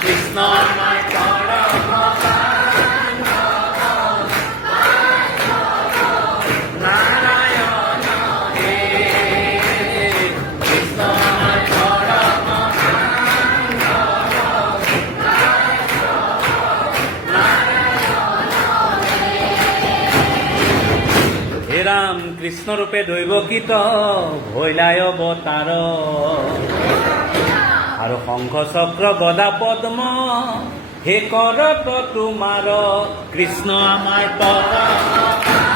কৃষ্ণ আমাৰ পৰম নাৰায়ণ হে কৃষ্ণ আমাৰ পৰম হে ৰাম কৃষ্ণ ৰূপে দৈৱকীত ভৈলাই অৱতাৰ আৰু শংখ চক্ৰ গদা পদ্ম হে কৰত তোমাৰ কৃষ্ণ আমাৰ পৰম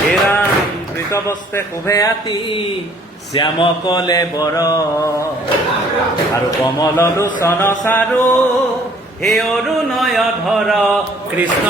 হে ৰাম কৃতবস্তে শুভে আতি শ্যাম কলে বৰ আৰু কমল লোচন চাৰু হে অৰুণয় ধৰ কৃষ্ণ